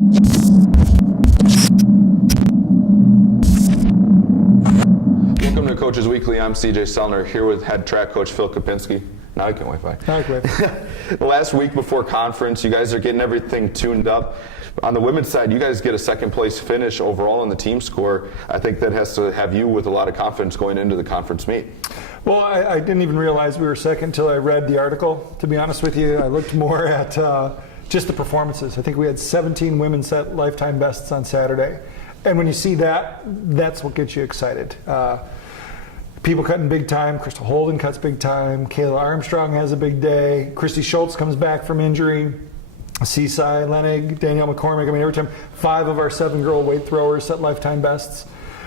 Welcome to Coaches Weekly. I'm CJ Sellner here with head track coach Phil Kopinski. Now I can Wi-Fi. The last week before conference, you guys are getting everything tuned up. On the women's side, you guys get a second place finish overall in the team score. I think that has to have you with a lot of confidence going into the conference meet. Well, I didn't even realize we were second until I read the article. To be honest with you, I looked more at just the performances. I think we had 17 women set lifetime bests on Saturday. And when you see that, that's what gets you excited. People cutting big time. Crystal Holden cuts big time. Kayla Armstrong has a big day. Christy Schultz comes back from injury. Seaside, Lenig, Danielle McCormick. I mean, every time 5 of our 7 girl weight throwers set lifetime bests.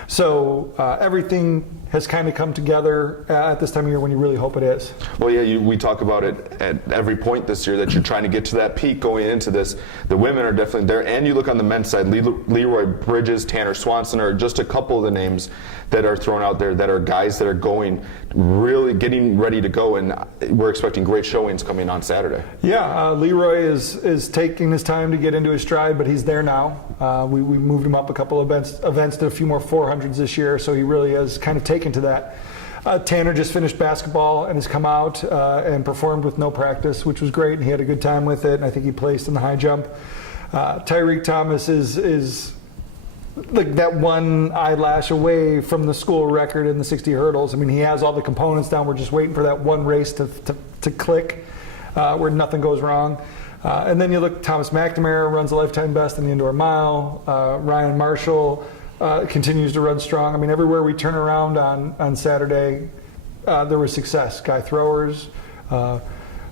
So everything has kind of come together at this time of year when you really hope it is. Well, yeah, we talk about it at every point this year that you're trying to get to that peak going into this. The women are definitely there, and you look on the men's side, Leroy Bridges, Tanner Swanson are just a couple of the names that are thrown out there that are guys that are going, really getting ready to go, and we're expecting great showings coming on Saturday. Yeah, Leroy is taking his time to get into his stride, but he's there now. We moved him up a couple of events, did a few more 400s this year, so he really has kind of taken to that. Tanner just finished basketball and has come out and performed with no practice, which was great, and he had a good time with it, and I think he placed in the high jump. Tyreek Thomas is like that one eyelash away from the school record in the 60 hurdles. I mean, he has all the components down. We're just waiting for that one race to click where nothing goes wrong. And then you look, Thomas McNamara runs a lifetime best in the indoor mile. Ryan Marshall continues to run strong. I mean, everywhere we turn around on Saturday, there was success. Guy throwers.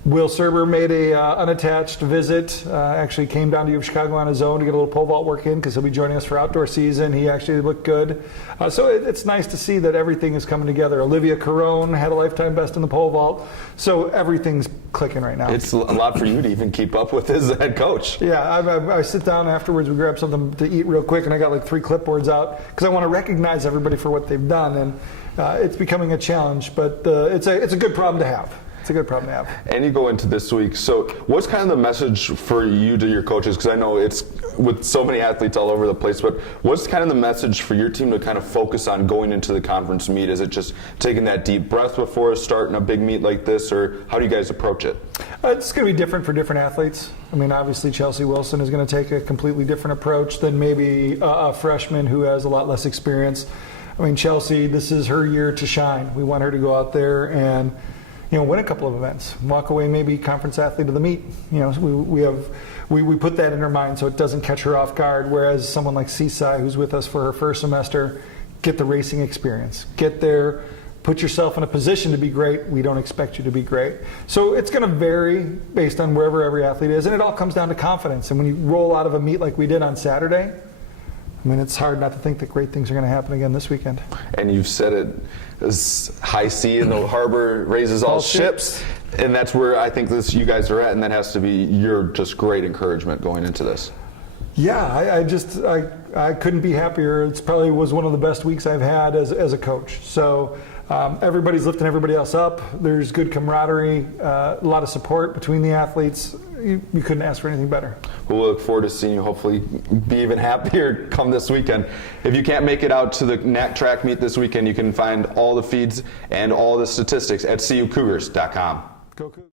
Will Serber made a unattached visit, actually came down to U of Chicago on his own to get a little pole vault work in because he'll be joining us for outdoor season. He actually looked good. So it's nice to see that everything is coming together. Olivia Carone had a lifetime best in the pole vault. So everything's clicking right now. It's a lot for you to even keep up with as the head coach. Yeah, I sit down afterwards, we grab something to eat real quick, and I got like 3 clipboards out because I want to recognize everybody for what they've done. And it's becoming a challenge, but it's a good problem to have. It's a good problem to have. And you go into this week. So what's kind of the message for you to your coaches? Because I know it's with so many athletes all over the place, but what's kind of the message for your team to kind of focus on going into the conference meet? Is it just taking that deep breath before starting a big meet like this, or how do you guys approach it? It's going to be different for different athletes. I mean, obviously Chelsea Wilson is going to take a completely different approach than maybe a freshman who has a lot less experience. I mean, Chelsea, this is her year to shine. We want her to go out there and win a couple of events, walk away maybe conference athlete of the meet. We put that in her mind so it doesn't catch her off guard. Whereas someone like Seaside, who's with us for her first semester, get the racing experience, get there, put yourself in a position to be great. We don't expect you to be great. So it's going to vary based on wherever every athlete is, and it all comes down to confidence. And when you roll out of a meet like we did on Saturday, I mean, it's hard not to think that great things are going to happen again this weekend. And you've said it, as high sea in the harbor raises all ships. And that's where I think you guys are at, and that has to be your just great encouragement going into this. Yeah, I couldn't be happier. It's probably was one of the best weeks I've had as a coach. So everybody's lifting everybody else up. There's good camaraderie, a lot of support between the athletes. You couldn't ask for anything better. We'll look forward to seeing you hopefully be even happier come this weekend. If you can't make it out to the NAC track meet this weekend, you can find all the feeds and all the statistics at CUCougars.com. Go Cougars.